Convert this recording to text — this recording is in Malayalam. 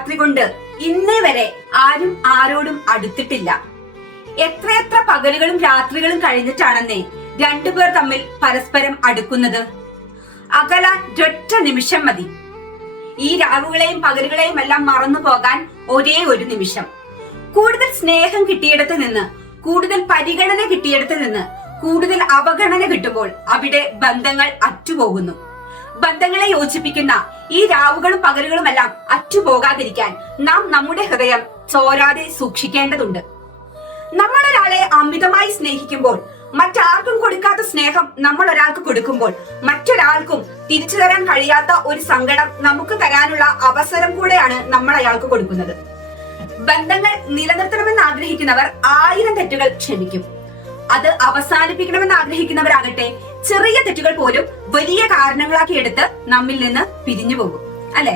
രാത്രി കൊണ്ട് ഇന്നേ വരെ ആരും ആരോടും അടുത്തിട്ടില്ല. എത്രയെത്ര പകലുകളും രാത്രികളും കഴിഞ്ഞിട്ടാണെന്നേ രണ്ടുപേർ തമ്മിൽ പരസ്പരം അടുക്കുന്നത്. അകലാൻ ഒരൊറ്റ നിമിഷം മതി. ഈ രാവുകളെയും പകലുകളെയും എല്ലാം മറന്നു പോകാൻ ഒരേ ഒരു നിമിഷം. കൂടുതൽ സ്നേഹം കിട്ടിയിടത്ത് നിന്ന്, കൂടുതൽ പരിഗണന കിട്ടിയിടത്ത് നിന്ന് കൂടുതൽ അവഗണന കിട്ടുമ്പോൾ അവിടെ ബന്ധങ്ങൾ അറ്റുപോകുന്നു. ബന്ധങ്ങളെ യോജിപ്പിക്കുന്ന ഈ രാവുകളും പകലുകളും എല്ലാം അറ്റുപോകാതിരിക്കാൻ നാം നമ്മുടെ ഹൃദയം ചോരാതെ സൂക്ഷിക്കേണ്ടതുണ്ട്. നമ്മൾ ഒരാളെ അമിതമായി സ്നേഹിക്കുമ്പോൾ, മറ്റാർക്കും കൊടുക്കാത്ത സ്നേഹം നമ്മൾ ഒരാൾക്ക് കൊടുക്കുമ്പോൾ, മറ്റൊരാൾക്കും തിരിച്ചു തരാൻ കഴിയാത്ത ഒരു സങ്കടം നമുക്ക് തരാനുള്ള അവസരം കൂടെയാണ് നമ്മൾ അയാൾക്ക് കൊടുക്കുന്നത്. ബന്ധങ്ങൾ നിലനിർത്തണമെന്ന് ആഗ്രഹിക്കുന്നവർ 1000 തെറ്റുകൾ ക്ഷമിക്കും. അത് അവസാനിപ്പിക്കണമെന്ന് ആഗ്രഹിക്കുന്നവരാകട്ടെ ചെറിയ തെറ്റുകൾ പോലും വലിയ കാരണങ്ങളാക്കി എടുത്ത് നമ്മിൽ നിന്ന് പിരിഞ്ഞു പോകും. അല്ലെ?